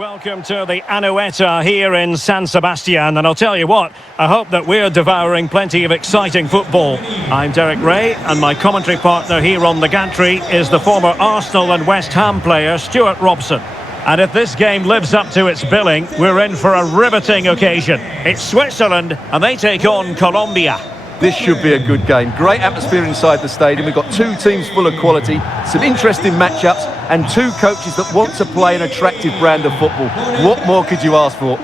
welcome to the Anoeta here in San Sebastian, and I'll tell you what, I hope that we're devouring plenty of exciting football. I'm Derek Ray, and my commentary partner here on the gantry is the former Arsenal and West Ham player Stuart Robson. And if this game lives up to its billing, we're in for a riveting occasion. It's Switzerland, and they take on Colombia. This should be a good game. Great atmosphere inside the stadium. We've got two teams full of quality, some interesting matchups, and two coaches that want to play an attractive brand of football. What more could you ask for?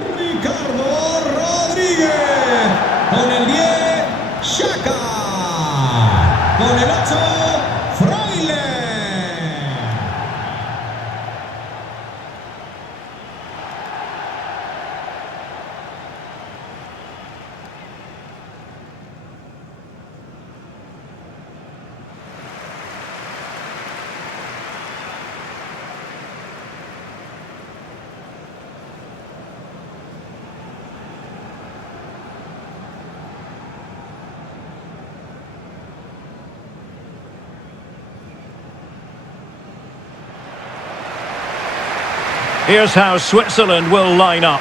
Here's how Switzerland will line up.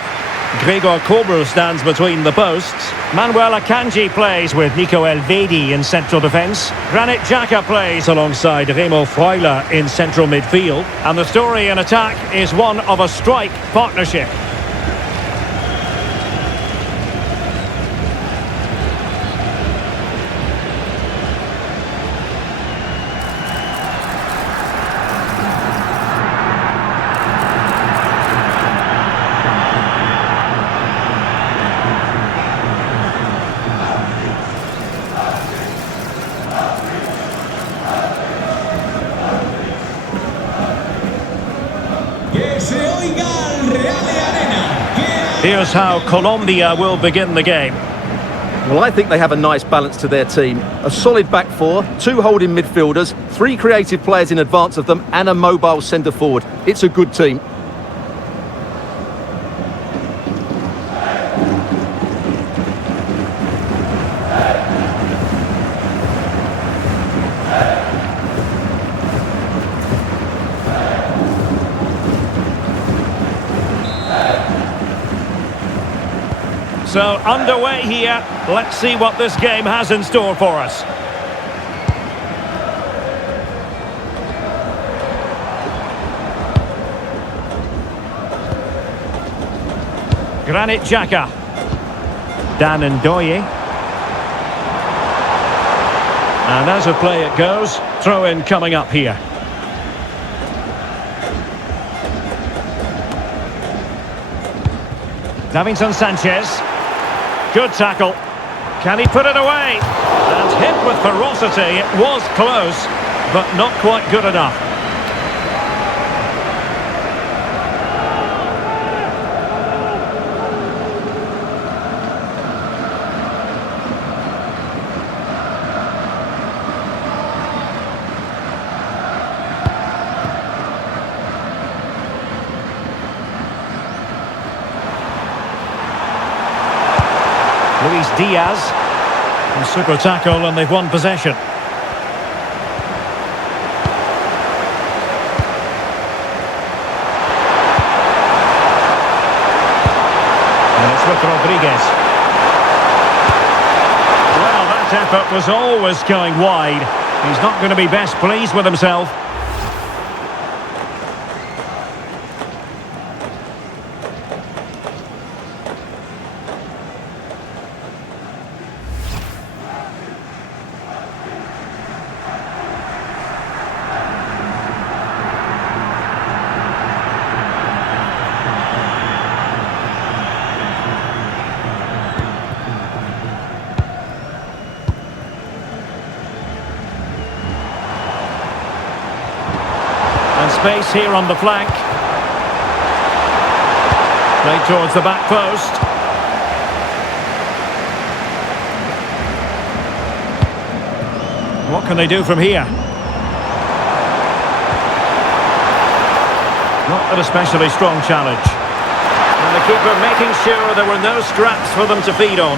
Gregor Kobel stands between the posts. Manuel Akanji plays with Nico Elvedi in central defence. Granit Xhaka plays alongside Remo Freuler in central midfield. And the story in attack is one of a strike partnership. Here's how Colombia will begin the game. Well, I think they have a nice balance to their team. A solid back four, two holding midfielders, three creative players in advance of them, and a mobile centre forward. It's a good team. So, underway here. Let's see what this game has in store for us. Granit Xhaka. Dan Ndoye. And as a play it goes, throw-in coming up here. Davinson Sanchez. Good tackle. Can he put it away? And hit with ferocity. It was close, but not quite good enough. Luis Diaz. A super tackle and they've won possession. And it's with Rodriguez. Well, that effort was always going wide. He's not going to be best pleased with himself. Space here on the flank. Played towards the back post. What can they do from here? Not an especially strong challenge. And the keeper making sure there were no scraps for them to feed on.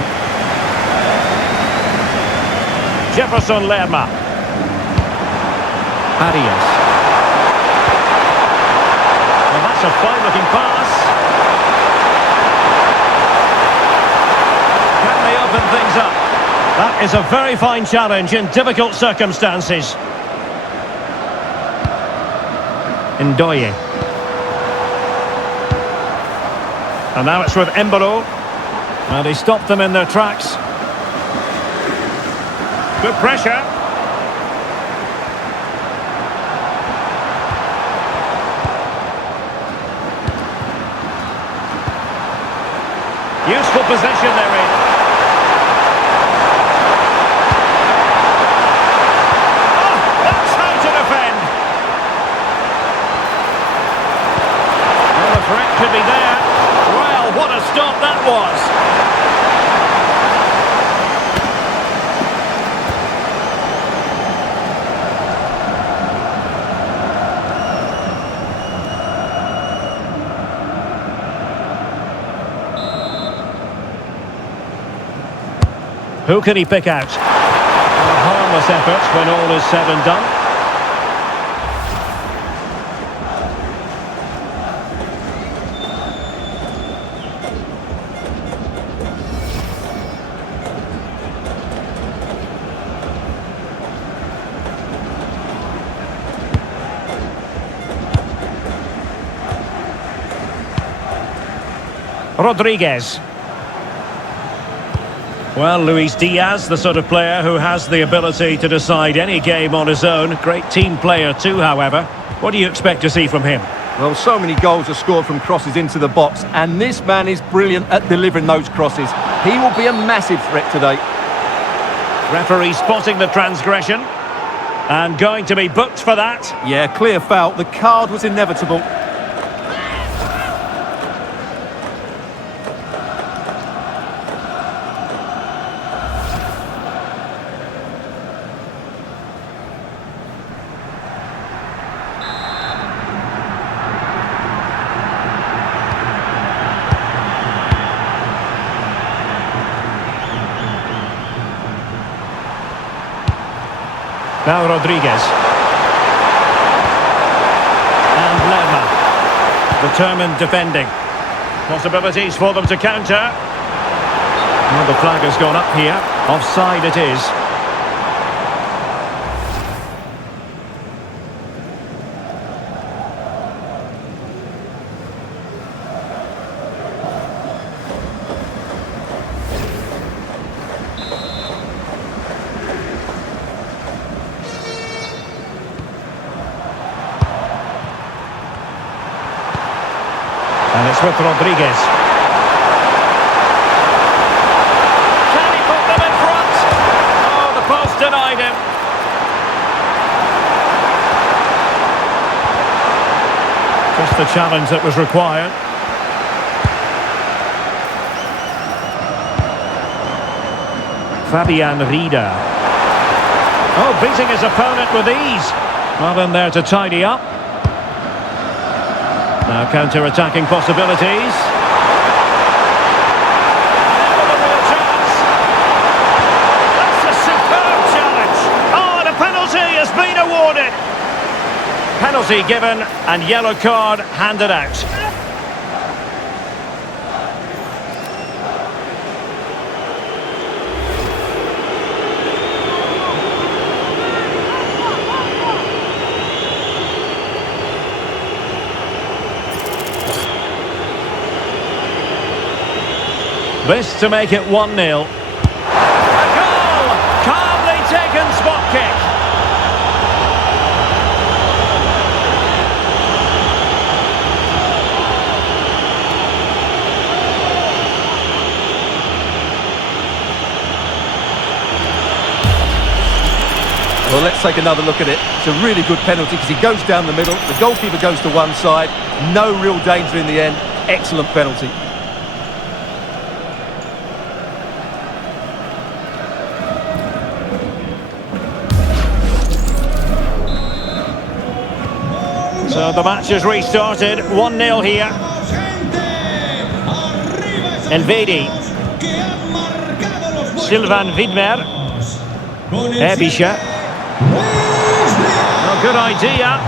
Jefferson Lerma. Arias. That's a fine-looking pass. Can they open things up? That is a very fine challenge in difficult circumstances. Ndoye. And now it's with Embolo. And he stopped them in their tracks. Good pressure. Useful possession they're in. Oh, that's how to defend. Well, the threat could be there. Well, what a stop that was. Who can he pick out? A harmless effort when all is said and done. Rodriguez. Well, Luis Diaz, the sort of player who has the ability to decide any game on his own. Great team player too, however. What do you expect to see from him? Well, so many goals are scored from crosses into the box, and this man is brilliant at delivering those crosses. He will be a massive threat today. Referee spotting the transgression and going to be booked for that. Yeah, clear foul. The card was inevitable. Now Rodriguez. And Lerma. Determined defending. Possibilities for them to counter. Well, the flag has gone up here. Offside it is. And it's with Rodriguez. Can he put them in front? Oh, the post denied him. Just the challenge that was required. Fabian Rieder. Oh, beating his opponent with ease. Well in there to tidy up. Now counter-attacking possibilities. Never the real chance. That's a superb challenge. Oh, and a penalty has been awarded. Penalty given and yellow card handed out. This to make it 1-0. A goal! Calmly taken spot kick. Well, let's take another look at it. It's a really good penalty because he goes down the middle. The goalkeeper goes to one side. No real danger in the end. Excellent penalty. So the match has restarted, 1-0 here. Elvedi. Sylvain Widmer. Ebischer. Oh, good idea.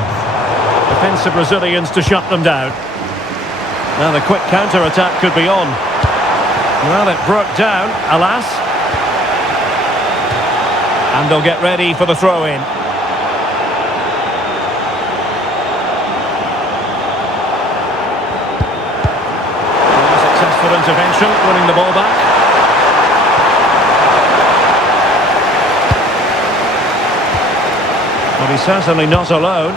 Defensive Brazilians to shut them down. Now the quick counter-attack could be on. Well, it broke down, alas. And they'll get ready for the throw-in. Successful intervention, winning the ball back. Well, he's certainly not alone.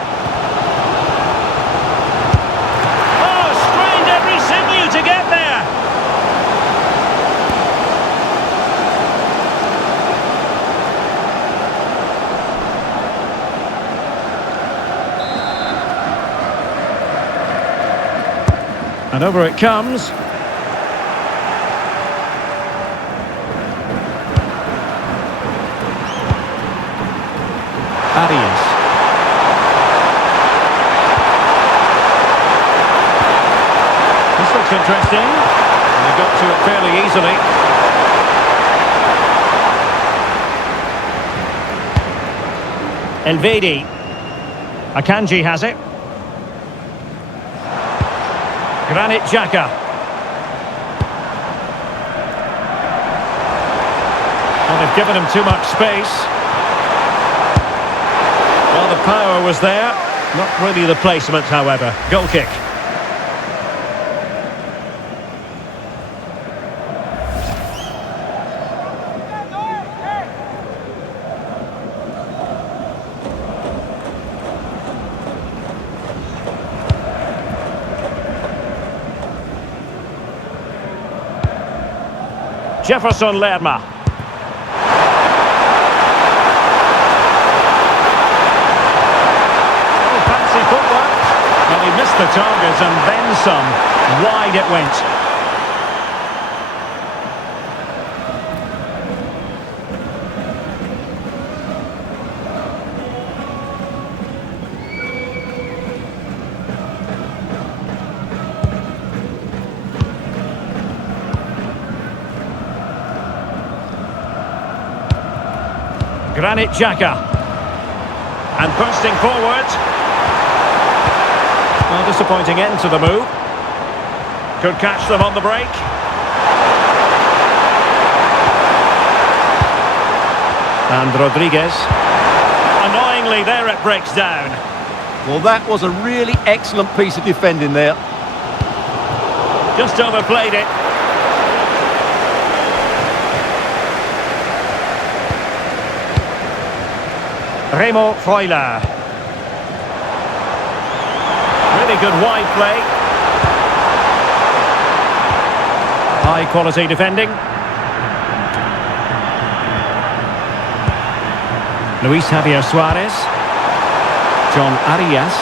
Oh, strained every sinew to get there. And over it comes. Arias. This looks interesting. They got to it fairly easily. Elvedi. Akanji has it. Granit Xhaka. Well, they've given him too much space. Well, the power was there. Not really the placement, however. Goal kick. Jefferson Lerma. Oh, fancy footwork. Well, he missed the target and then some. Wide it went. Granit Xhaka. And bursting forward. Well, disappointing end to the move. Could catch them on the break. And Rodriguez. Annoyingly, there it breaks down. Well, that was a really excellent piece of defending there. Just overplayed it. Remo Freuler. Really good wide play. High quality defending. Luis Javier Suarez. John Arias.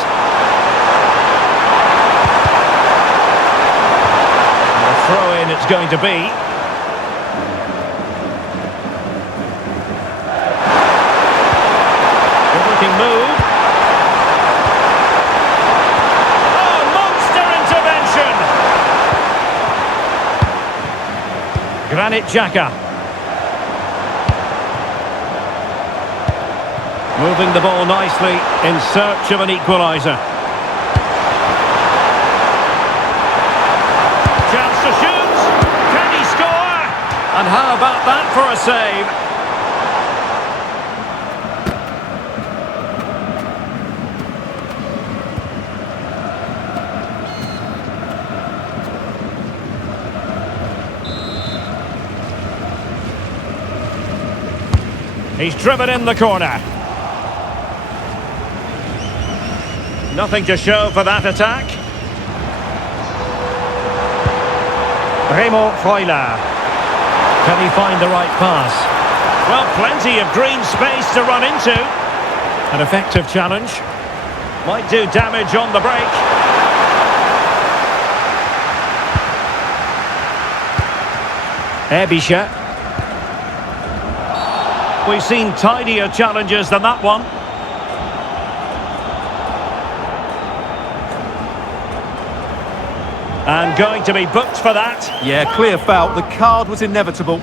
And a throw-in it's going to be. Move. Oh, monster intervention! Granit Xhaka. Moving the ball nicely in search of an equaliser. Chance to shoot. Can he score? And how about that for a save? He's driven in the corner. Nothing to show for that attack. Remo Freuler. Can he find the right pass? Well, plenty of green space to run into. An effective challenge. Might do damage on the break. Ebisha. We've seen tidier challenges than that one. And going to be booked for that. Yeah, clear foul. The card was inevitable.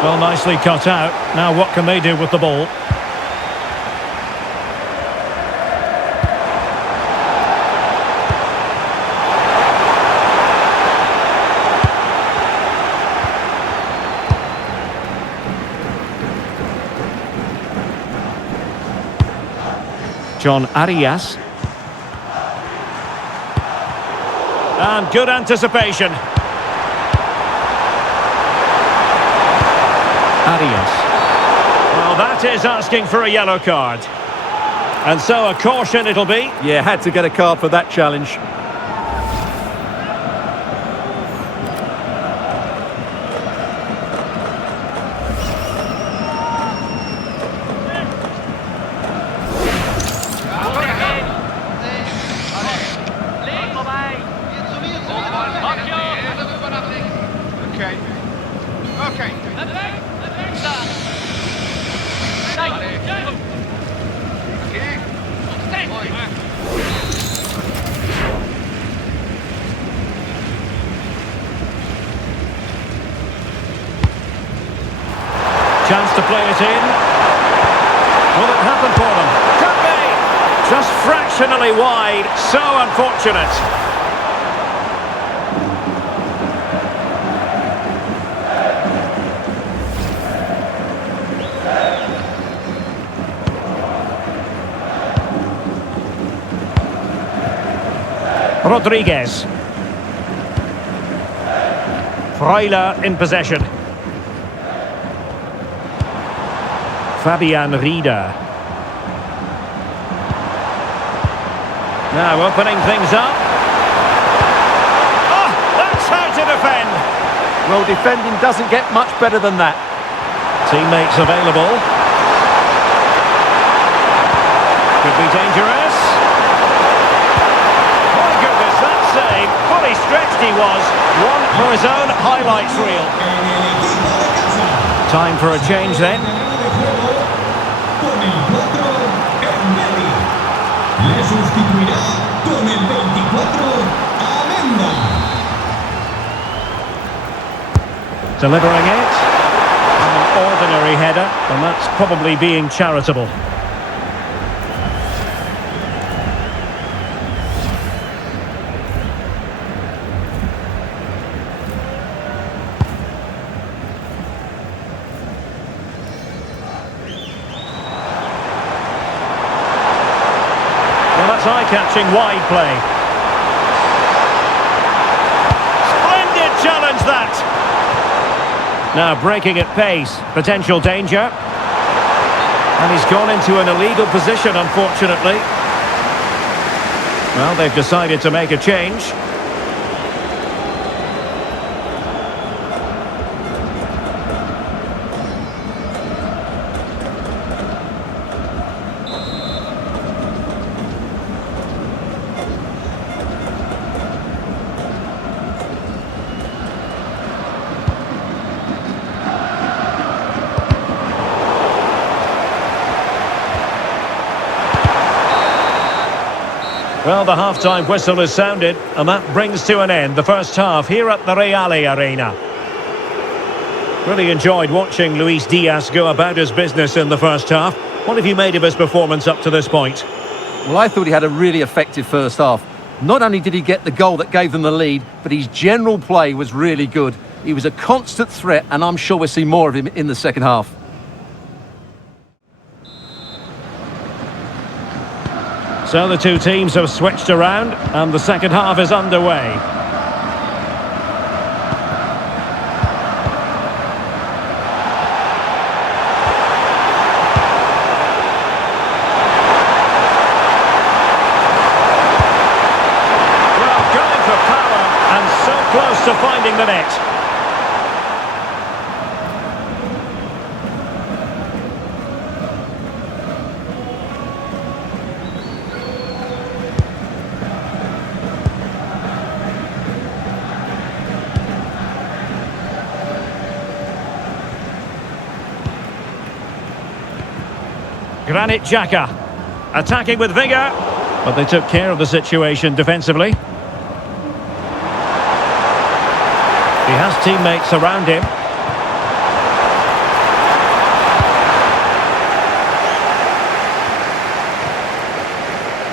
Well, nicely cut out. Now what can they do with the ball? John Arias. And good anticipation. Arias. Well, that is asking for a yellow card. And so a caution it'll be. Yeah, had to get a card for that challenge. Chance to play it in. Will it happen for them? Could be! Just fractionally wide. So unfortunate. Rodriguez. Freuler in possession. Fabian Rieder. Now opening things up. Oh, that's how to defend. Well, defending doesn't get much better than that. Teammates available. Could be dangerous. My goodness, that save. Fully stretched he was. One for his own highlights reel. Time for a change then. Le sustituirá con el 24 Amenda. Delivering it. An ordinary header, and that's probably being charitable. That's eye-catching wide play. Splendid challenge that! Now breaking at pace, potential danger. And he's gone into an illegal position, unfortunately. Well, they've decided to make a change. Well, the half-time whistle is sounded, and that brings to an end the first half here at the Reale Arena. Really enjoyed watching Luis Diaz go about his business in the first half. What have you made of his performance up to this point? Well, I thought he had a really effective first half. Not only did he get the goal that gave them the lead, but his general play was really good. He was a constant threat, and I'm sure we'll see more of him in the second half. So the two teams have switched around, and the second half is underway. Well, going for power, and so close to finding the net. Granit Xhaka, attacking with vigour, but they took care of the situation defensively. He has teammates around him.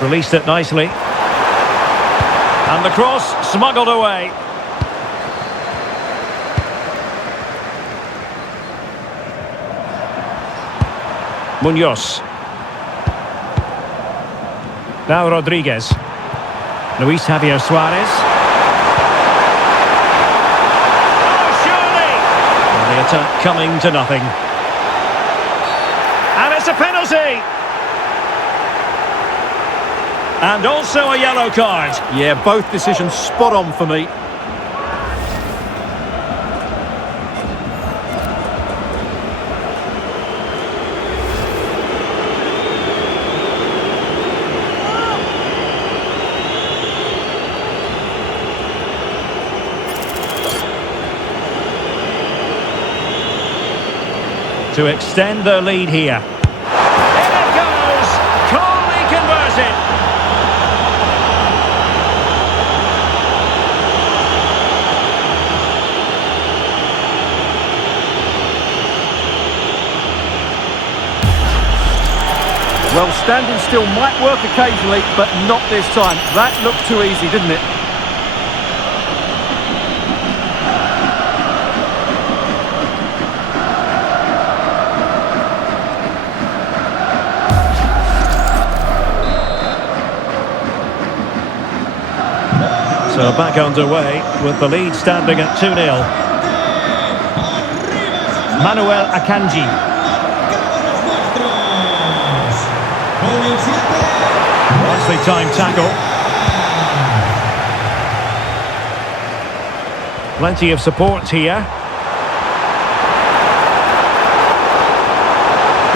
Released it nicely. And the cross smuggled away. Munoz. Now Rodriguez. Luis Javier Suarez. Oh, surely! And the attack coming to nothing. And it's a penalty! And also a yellow card. Yeah, both decisions spot on for me. To extend their lead here. In it goes! Calmly converted! Well, standing still might work occasionally, but not this time. That looked too easy, didn't it? So back underway with the lead standing at 2-0. Manuel Akanji. Nicely timed tackle. Plenty of support here.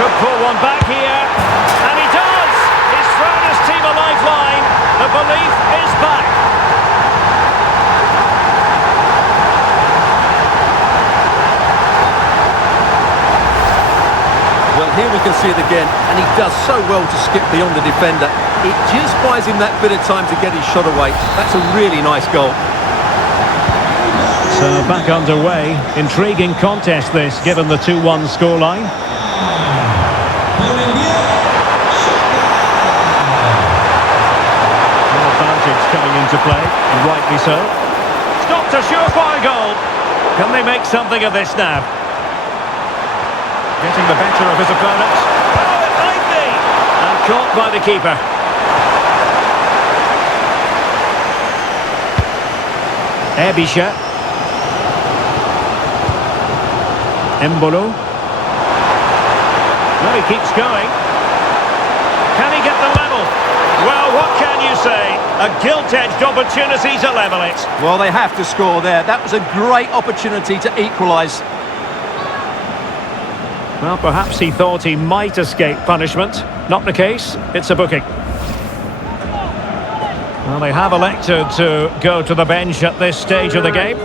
Could pull one back here. And he does! He's thrown his team a lifeline. The belief is back. Well, here we can see it again, and he does so well to skip beyond the defender. It just buys him that bit of time to get his shot away. That's a really nice goal. So back underway. Intriguing contest this, given the 2-1 scoreline. No advantage coming into play, and rightly so. Stopped a surefire goal. Can they make something of this now? Getting the better of his opponent. Oh, it might be! And caught by the keeper. Ebisha. Embolo. Well, he keeps going. Can he get the level? Well, what can you say? A gilt-edged opportunity to level it. Well, they have to score there. That was a great opportunity to equalise. Well, perhaps he thought he might escape punishment. Not the case. It's a booking. Well, they have elected to go to the bench at this stage of the game.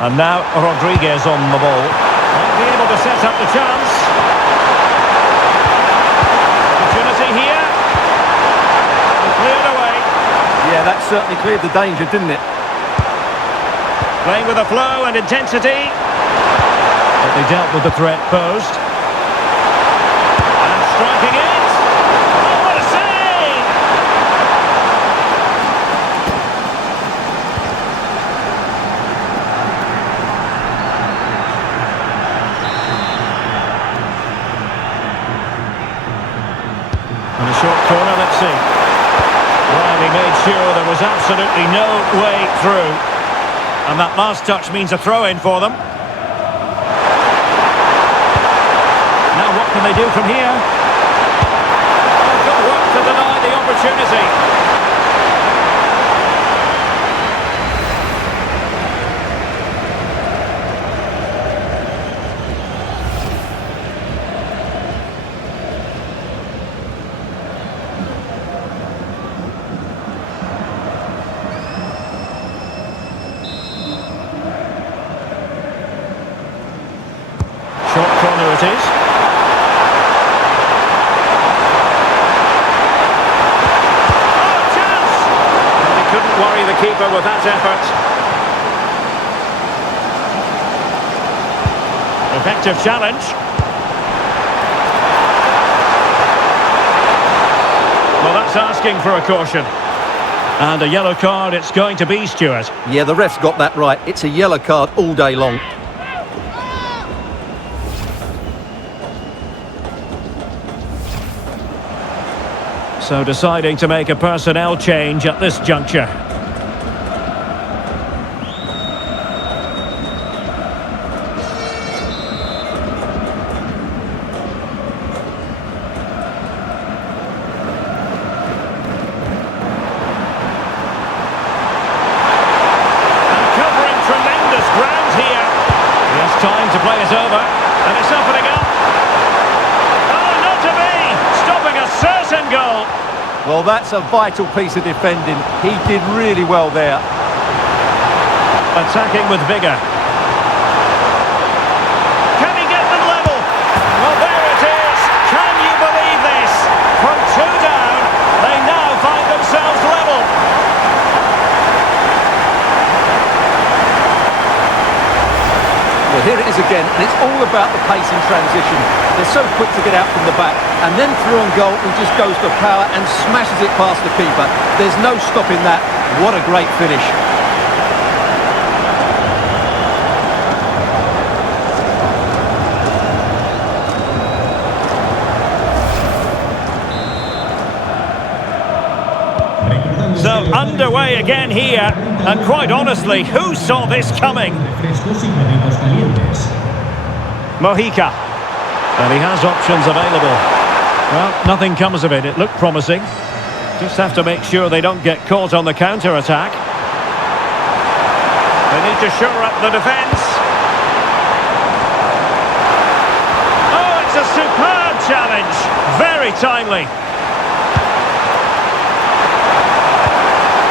And now Rodriguez on the ball. Might be able to set up the chance. Opportunity here. And cleared away. Yeah, that certainly cleared the danger, didn't it? Playing with a flow and intensity. But they dealt with the threat posed. And striking it. Oh, what a save! And a short corner, let's see. Well, he made sure there was absolutely no way through. And that last touch means a throw-in for them. Now what can they do from here? They've got work to deny the opportunity. Short corner it is. goalkeeper with that effort. Effective challenge. Well, that's asking for a caution. And a yellow card it's going to be, Stuart. Yeah, the ref's got that right. It's a yellow card all day long. So deciding to make a personnel change at this juncture. Time to play it over, and it's opening up. Oh, not to be! Stopping a certain goal. Well, that's a vital piece of defending. He did really well there. Attacking with vigour. Can he get them level? Well, there it is. Can you believe this? From 2 down, they now find themselves level. Well, here it is again, and it's all about the pace in transition. They're so quick to get out from the back, and then through on goal, he just goes for power and smashes it past the keeper. There's no stopping that. What a great finish. So underway again here, and quite honestly, who saw this coming? Mojica, and he has options available. Well, nothing comes of it. It looked promising. Just have to make sure they don't get caught on the counter-attack. They need to shore up the defence. Oh, it's a superb challenge. Very timely.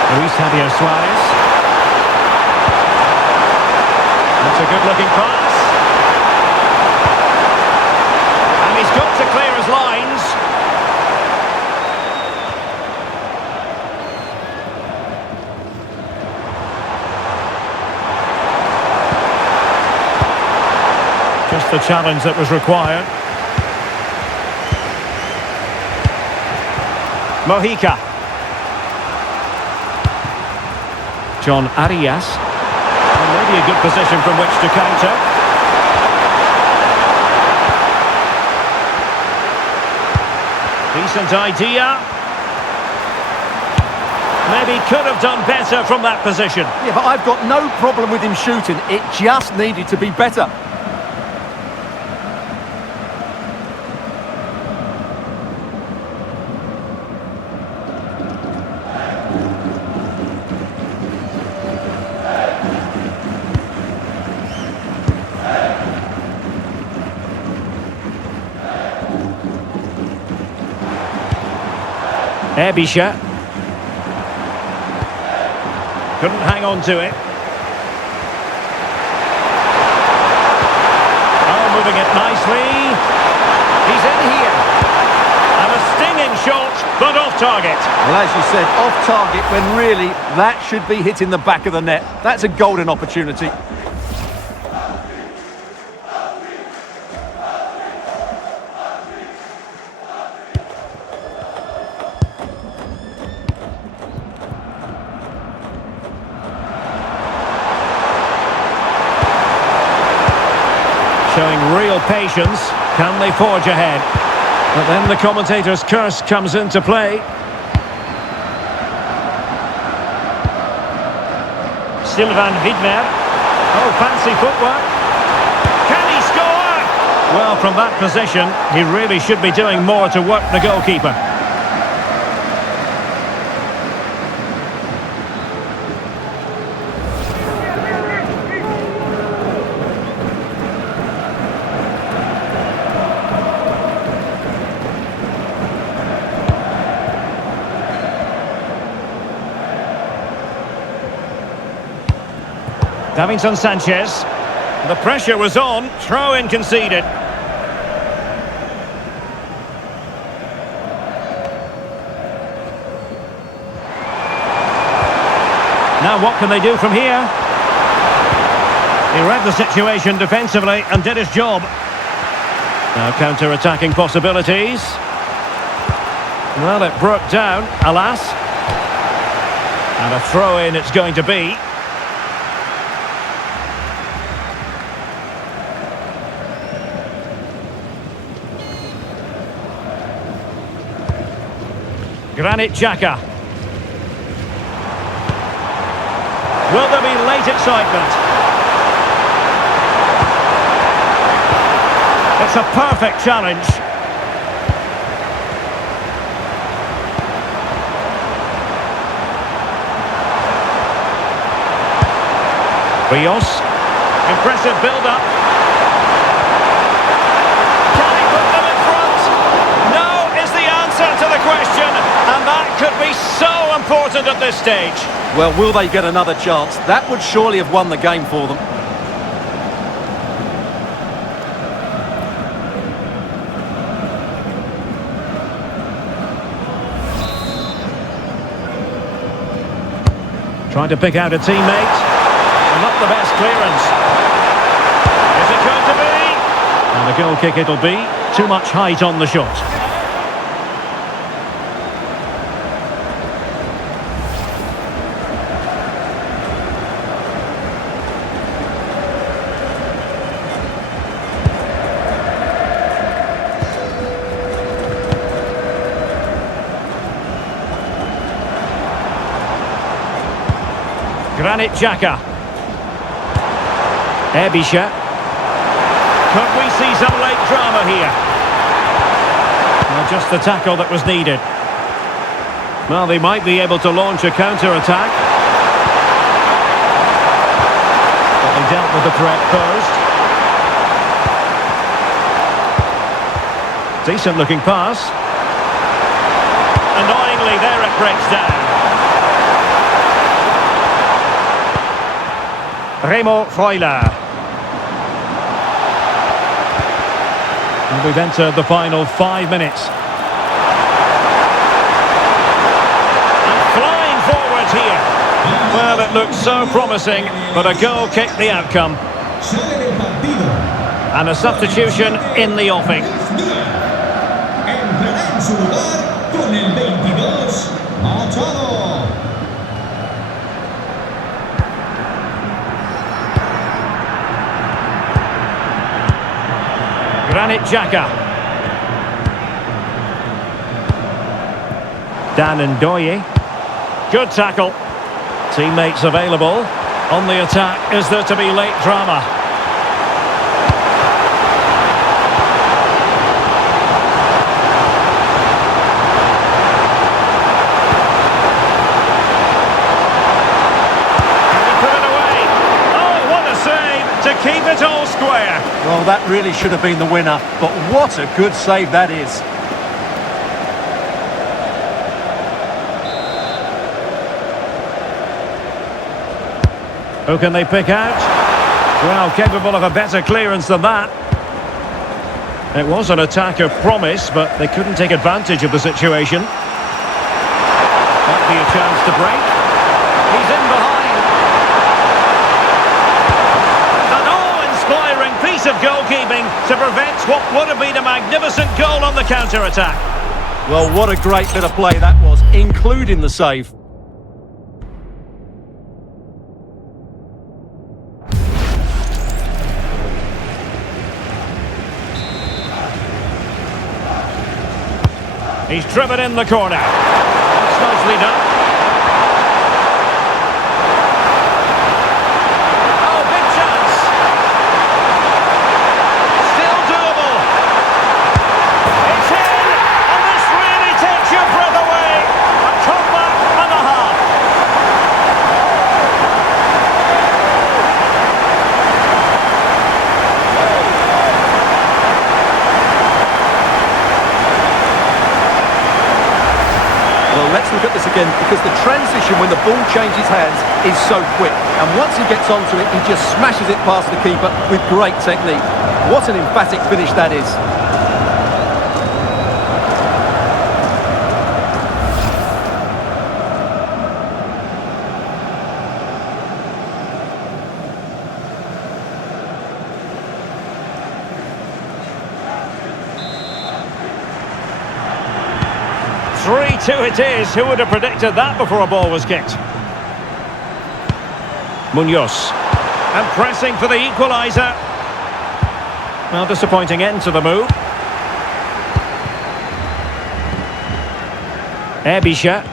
Luis Javier Suarez. That's a good-looking pass. And he's got to clear his lines. Just the challenge that was required. Mojica. John Arias. And maybe a good position from which to counter. Decent idea. Maybe could have done better from that position. Yeah, but I've got no problem with him shooting. It just needed to be better. Ebisha. Couldn't hang on to it. Oh, moving it nicely. He's in here. And a stinging shot, but off target. Well, as you said, off target when really that should be hitting the back of the net. That's a golden opportunity. Showing real patience. Can they forge ahead? But then the commentator's curse comes into play. Sylvain Widmer. Oh, fancy footwork. Can he score? Well, from that position, he really should be doing more to work the goalkeeper. Davinson Sanchez. The pressure was on. Throw-in conceded. Now what can they do from here? He read the situation defensively and did his job. Now counter-attacking possibilities. Well, it broke down, alas. And a throw-in it's going to be. Granit Xhaka. Will there be late excitement? It's a perfect challenge. Rios. Impressive build-up. Can he put them in front? No is the answer to the question, and that could be so important at this stage. Well, will they get another chance? That would surely have won the game for them. Trying to pick out a teammate. Not the best clearance. Is it going to be? And a goal kick it'll be. Too much height on the shot. Granit Xhaka. Ebisha. Could we see some late drama here? Well, just the tackle that was needed. Well, they might be able to launch a counter-attack. But they dealt with the threat first. Decent looking pass. Annoyingly, there it breaks down. Remo Freuler. And we've entered the final 5 minutes. And flying forward here. Well, it looked so promising, but a goal kicked the outcome. And a substitution in the offing. Entrará en su lugar con el 22, Machado. Granit Xhaka. Dan Ndoye. Good tackle. Teammates available. On the attack, is there to be late drama? Can he put it away? Oh, what a save to keep it all square. Well, that really should have been the winner, but what a good save that is. Who can they pick out? Well, capable of a better clearance than that. It was an attack of promise, but they couldn't take advantage of the situation. Might be a chance to break. He's in behind. An awe-inspiring piece of goalkeeping to prevent what would have been a magnificent goal on the counter-attack. Well, what a great bit of play that was, including the save. He's driven in the corner. That's nicely done. Oh, big chance. Still doable. It's in, and this really takes your breath away. A comeback and a half. Well, let's look at this again, because the transition when the ball changes hands is so quick. And once he gets onto it, he just smashes it past the keeper with great technique. What an emphatic finish that is. 3-2 it is. Who would have predicted that before a ball was kicked? Munoz. And pressing for the equaliser. Well, disappointing end to the move. Ebisha.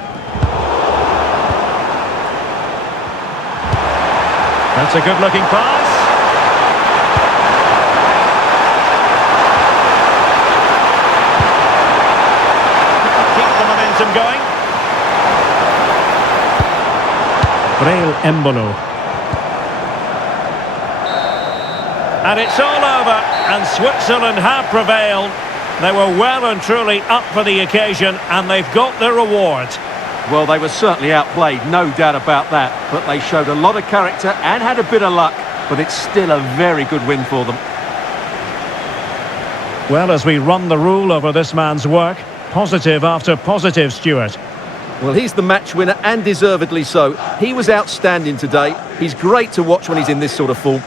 That's a good-looking pass. Keep the momentum going. Braille Embolo. And it's all over, and Switzerland have prevailed. They were well and truly up for the occasion, and they've got their reward. Well, they were certainly outplayed, no doubt about that. But they showed a lot of character and had a bit of luck. But it's still a very good win for them. Well, as we run the rule over this man's work, positive after positive, Stuart. Well, he's the match winner, and deservedly so. He was outstanding today. He's great to watch when he's in this sort of form.